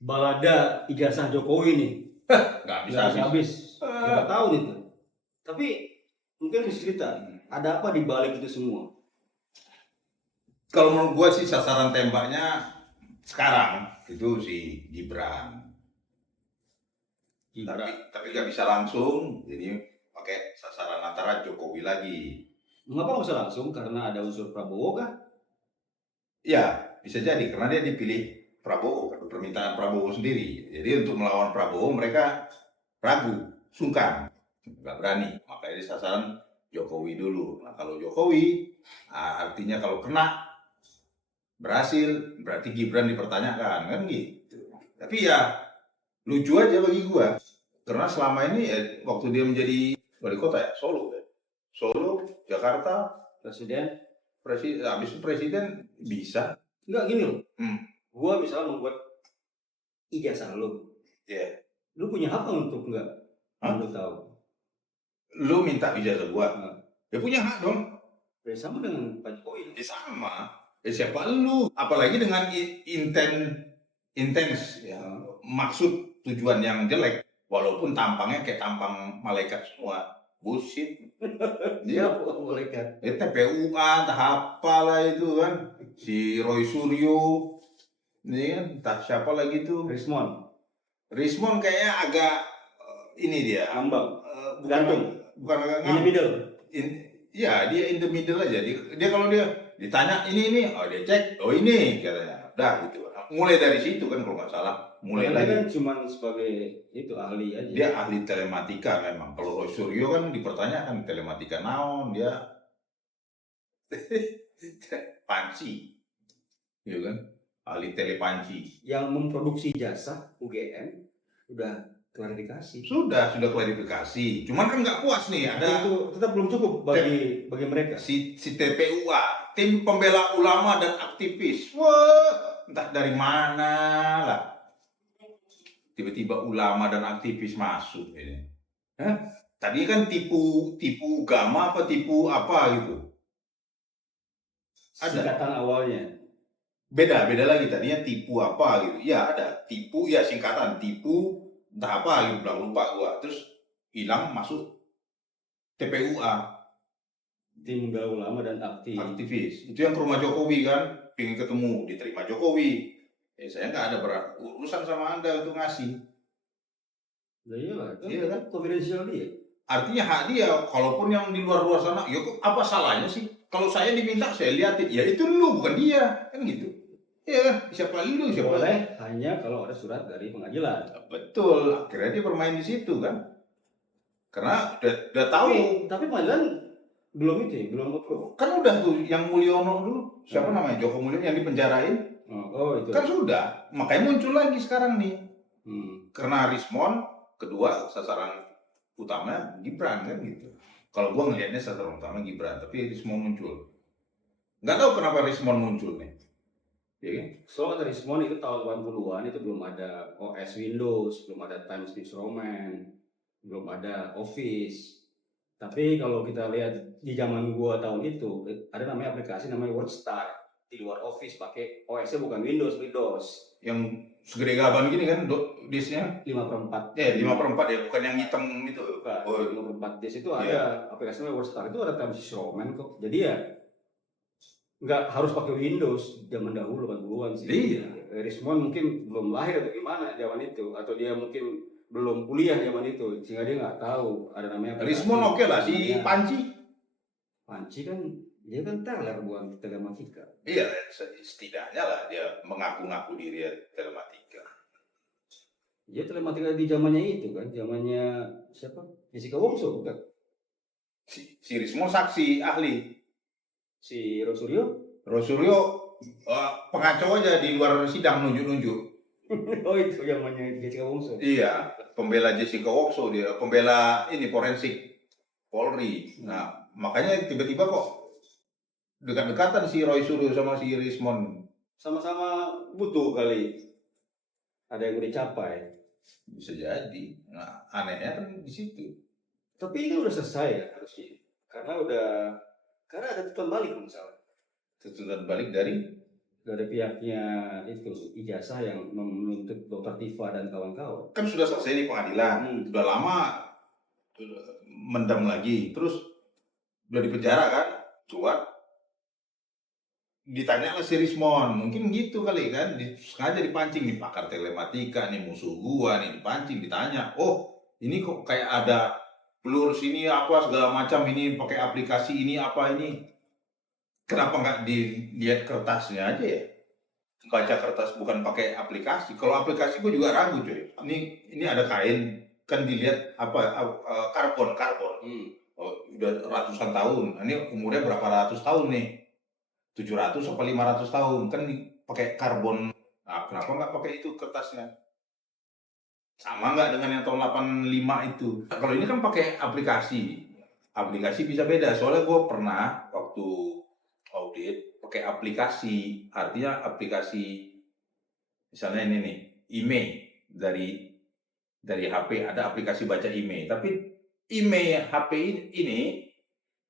balada ijazah Jokowi nih. Nggak bisa Nggak habis. Berapa Ah. tahun itu. Tapi mungkin bisa cerita, ada apa di balik itu semua? Kalau menurut gue sih sasaran tembaknya sekarang itu si Gibran. Tapi nggak bisa langsung, jadi pakai sasaran antara Jokowi lagi. Mengapa nggak bisa langsung? Karena ada unsur Prabowo kah? Ya, bisa jadi karena dia dipilih Prabowo, permintaan Prabowo sendiri. Jadi untuk melawan Prabowo mereka ragu, sungkan, nggak berani. Makanya di sasaran Jokowi dulu. Nah kalau Jokowi, artinya kalau kena berhasil, berarti Gibran dipertanyakan kan gitu. Tapi ya lucu aja bagi gua, karena selama ini waktu dia menjadi wali kota ya Solo, Jakarta, habis itu presiden bisa. Enggak gini loh. Gua misalnya membuat ijazah lo. Iya. Lu punya hak untuk enggak? Lu tahu. Lu minta ijazah gua. Ya punya hak dong. Ya sama dengan Pak Jokowi. Ya sama. Siapa lu? Apalagi dengan intens ya. Maksud tujuan yang jelek. Walaupun tampangnya kayak tampang malaikat semua. Bullshit. Dia malaikat. TPUA, entah apalah itu kan. Si Roy Suryo. Ini kan, entah siapa lagi tuh. Rismon kayaknya agak ini dia. Ambang. Bukan agak in the middle. Ya dia in the middle aja. Dia kalau dia ditanya ini, oh dia cek, oh ini katanya. Udah gitu. Mulai dari situ kan kalau nggak salah. Mulai lagi. Kan cuma sebagai itu ahli aja. Dia ahli telematika memang. Kalau Roy Suryo kan dipertanyakan telematika naon dia. Panci. Gitu kan. Ahli telepanci. Yang memproduksi jasa UGM udah klarifikasi. Sudah klarifikasi. Cuman kan nggak puas nih, ada itu tetap belum cukup bagi mereka. Si TPUA, tim pembela ulama dan aktivis. Wah, entah dari mana lah. Tiba-tiba ulama dan aktivis masuk ini. Tadi kan tipu agama apa tipu apa gitu. Ada singkatan awalnya. Beda lagi tadinya tipu apa gitu. Ya ada tipu ya singkatan tipu entah apa gitu, lupa gua. Terus hilang masuk TPUA, tim pembela ulama dan aktivis. Itu yang ke rumah Jokowi kan, pengen ketemu, diterima Jokowi. Saya nggak ada urusan sama Anda untuk ngasih. Iya kan, confidential dia. Artinya hak dia, kalaupun yang di luar sana, ya apa salahnya sih? Kalau saya diminta, saya liatin, ya itu lu, bukan dia, kan gitu. Ya, siapa lu? Boleh hanya kalau ada surat dari pengadilan. Betul, akhirnya dia bermain di situ kan. Karena udah tahu. Tapi pengadilan belum approve. Kan udah tuh yang Mulyono dulu, siapa namanya? Joko Mulyono yang dipenjarain. Itu. Kan sudah, makanya muncul lagi sekarang nih. Karena Rismon, kedua sasaran utama Gibran kan gitu. Kalau gua ngelihatnya sasaran utama Gibran, tapi Rismon muncul. Nggak tahu kenapa Rismon muncul nih. Ya kan? Soalnya Rismon itu tahun 80-an itu belum ada OS Windows, belum ada Times New Roman, belum ada Office. Tapi kalau kita lihat di zaman gua tahun itu, ada namanya aplikasi namanya WordStar. Di luar Office pakai OS-nya bukan Windows. Yang segede gaban gini kan, disknya 5/4. 5/4 ya, bukan yang hitam itu. 5/4 disk itu ada aplikasi namanya WordStar, itu ada Times New Roman kok. Jadi ya nggak harus pakai Windows zaman dahulu 80-an sih. Iya. Rismon mungkin belum lahir atau gimana zaman itu, atau dia mungkin belum kuliah zaman itu, sehingga dia nggak tahu ada namanya. Rismon oke lah, si Panci kan dia kan teller buat telematika. Iya, setidaknya lah dia mengaku-ngaku diri telematika. Dia telematika di zamannya itu kan, zamannya siapa? Jessica Wongso bukan? Si Rismon saksi ahli. Si Rosuryo pengacau aja di luar sidang nunjuk-nunjuk. Oh itu zamannya Jessica Wongso. Iya, pembela Jessica Wongso dia, pembela ini forensik Polri. Nah, makanya tiba-tiba kok dekat-dekatan si Roy Suryo sama si Rismon. Sama-sama butuh kali. Ada yang dicapai. Bisa jadi. Nah, anehnya kan di situ. Tapi ini udah selesai ya harusnya. Karena ada tuntutan balik misalnya. Tuntutan balik dari dari pihaknya itu ijazah yang menuntut Dr. Tifa dan kawan-kawan. Kan sudah selesai di pengadilan, sudah lama mendam lagi, terus udah di penjara kan, keluar ditanya lah si Rismon, mungkin gitu kali kan, sengaja dipancing nih pakar telematika nih musuh gua nih, dipancing ditanya, oh ini kok kayak ada pelur sini apa segala macam, ini pakai aplikasi ini apa ini, kenapa nggak dilihat kertasnya aja ya, baca kertas bukan pakai aplikasi. Kalau aplikasi gua juga ragu coy, ini ada kain kan dilihat apa karbon oh, udah ratusan tahun, ini umurnya berapa ratus tahun nih, 700 atau 500 tahun kan pakai karbon. Nah, kenapa nggak pakai itu kertasnya? Sama nggak dengan yang tahun 85 itu? Nah, kalau ini kan pakai aplikasi. Aplikasi bisa beda. Soalnya gue pernah waktu audit pakai aplikasi. Artinya aplikasi misalnya ini nih, email dari HP ada aplikasi baca email. Tapi email HP ini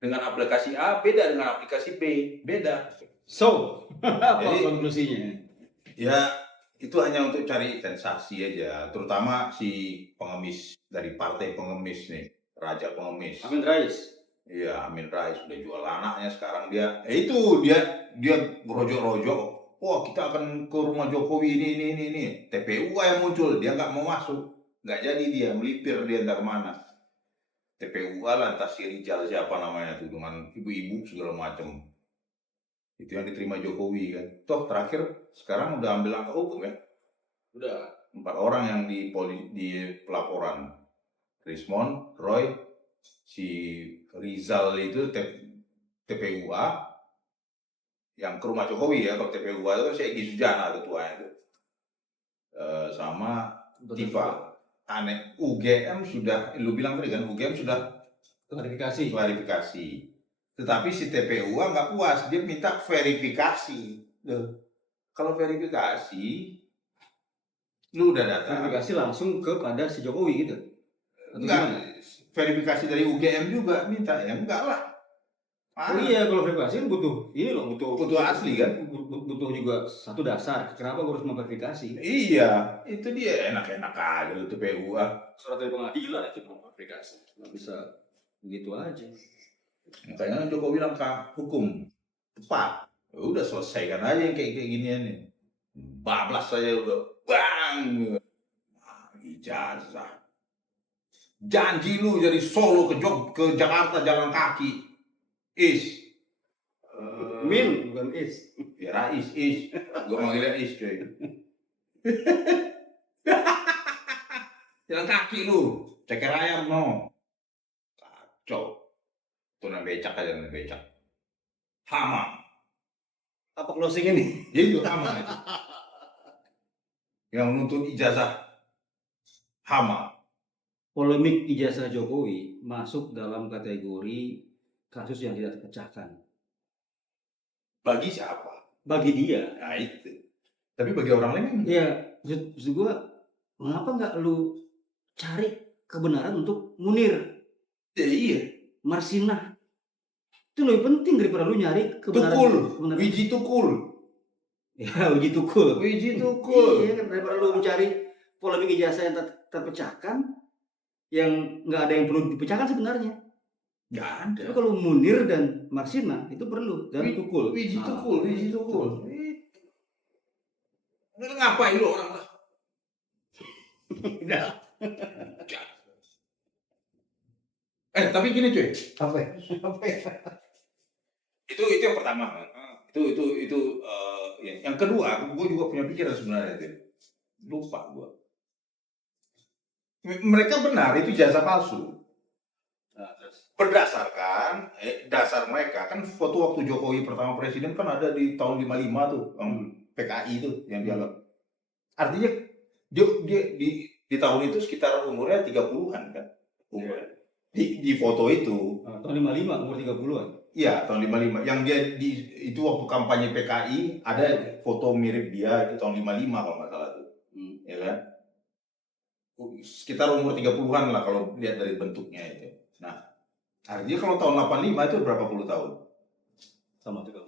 dengan aplikasi A beda dengan aplikasi B, beda. So, apa Jadi, konklusinya? Ya, itu hanya untuk cari sensasi aja, terutama si pengemis dari partai pengemis nih, raja pengemis. Amin Rais. Iya, Amin Rais udah jual anaknya sekarang dia. Dia rojok-rojok. Wah, kita akan ke rumah Jokowi ini. TPU yang muncul, dia nggak mau masuk, nggak jadi dia melipir dia ntar kemana. TPU lantas si Rijal siapa namanya tuh dengan ibu-ibu segala macam. Itu yang diterima Jokowi kan. Toh terakhir sekarang udah ambil langkah hukum ya. Udah 4 orang yang di pelaporan. Rismon, Roy, si Rizal itu TPUA yang ke rumah Jokowi ya. Kalau TPUA itu kan si Egy Sujana ketuanya itu. Sama Tifa. Aneh, UGM sudah, lu bilang tadi kan UGM sudah klarifikasi. Tetapi si TPUA nggak puas, dia minta verifikasi. Kalau verifikasi, lu udah datang. Verifikasi langsung kepada si Jokowi gitu? Enggak, verifikasi dari UGM juga minta, ya enggak lah. Oh iya, kalau verifikasi kan butuh asli kan? Butuh juga satu dasar. Kenapa gue harus memverifikasi? Iya, itu dia enak-enak aja lu TPUA. Surat dari pengadilan itu memverifikasi, nggak bisa begitu aja. Makanya Jokowi langkah hukum tepat. Udah selesaikan aja yang kayak ginian nih. Bablas saya udah bang. Ijazah. Janji lu dari Solo ke Jakarta jalan kaki. Min bukan Is. Ya Rais Gue manggilnya Is coy. Jalan kaki lu. Ceker ayam no. Kacau. Itu becak aja becak. Hama. Apa closing ini? Jadi itu hama itu. Yang menuntut ijazah hama. Polemik ijazah Jokowi masuk dalam kategori kasus yang tidak terpecahkan. Bagi siapa? Bagi dia. Nah itu. Tapi bagi orang lain kan? Iya, maksud gue, mengapa nggak lu cari kebenaran untuk Munir? Iya. Marsinah. Itu lebih penting daripada lu nyari kebenaran. Wiji Tukul. Ya, Wiji Tukul. Iya, daripada lu mencari polemik ijazah yang terpecahkan, yang nggak ada yang perlu dipecahkan sebenarnya. Nggak ada. Tapi kalau Munir dan Marsinah itu perlu, dan Tukul. Wiji Tukul. Ngapain lu orang lah? Udah. Tapi gini cuy. Apa? Itu yang pertama. Itu yang kedua, gue juga punya pikiran sebenarnya itu. Lupa gue. Mereka benar itu jasa palsu. Berdasarkan dasar mereka kan foto waktu Jokowi pertama presiden kan ada di tahun 55 tuh, PKI itu yang dianggap. Artinya dia di tahun itu sekitar umurnya 30-an kan. Umurnya. Di foto itu tahun 55 umur 30-an. Iya, tahun 55. Yang dia itu waktu kampanye PKI ada foto mirip dia itu tahun 55 kalau nggak salah tuh. Ya kan? Sekitar umur 30-an lah kalau lihat dari bentuknya itu. Nah, artinya kalau tahun 85 itu berapa puluh tahun? Sama 30.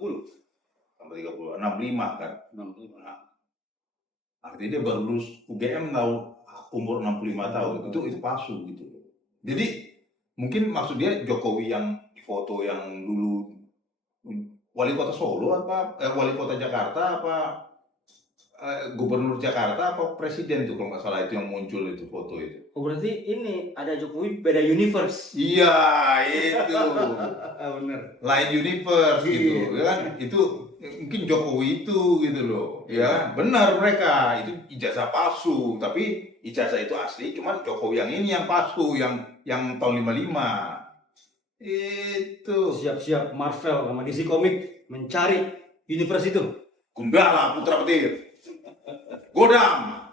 tambah 30, 65 kan. 65. Nah, artinya dia baru lulus UGM tahu umur 65 tahun. Itu palsu gitu. Jadi mungkin maksud dia Jokowi yang di foto yang dulu wali kota Solo apa wali kota Jakarta apa gubernur Jakarta apa presiden tuh kalau nggak salah itu yang muncul itu foto itu. Oh berarti ini ada Jokowi beda universe. Iya itu Bener. lain universe gitu Iya. ya kan itu mungkin Jokowi itu gitu loh ya benar mereka itu ijazah palsu tapi ijazah itu asli cuman Jokowi yang ini yang palsu yang tahun 55 itu Siap-siap Marvel sama DC Comic mencari universe itu. Gundala Putra Petir Godam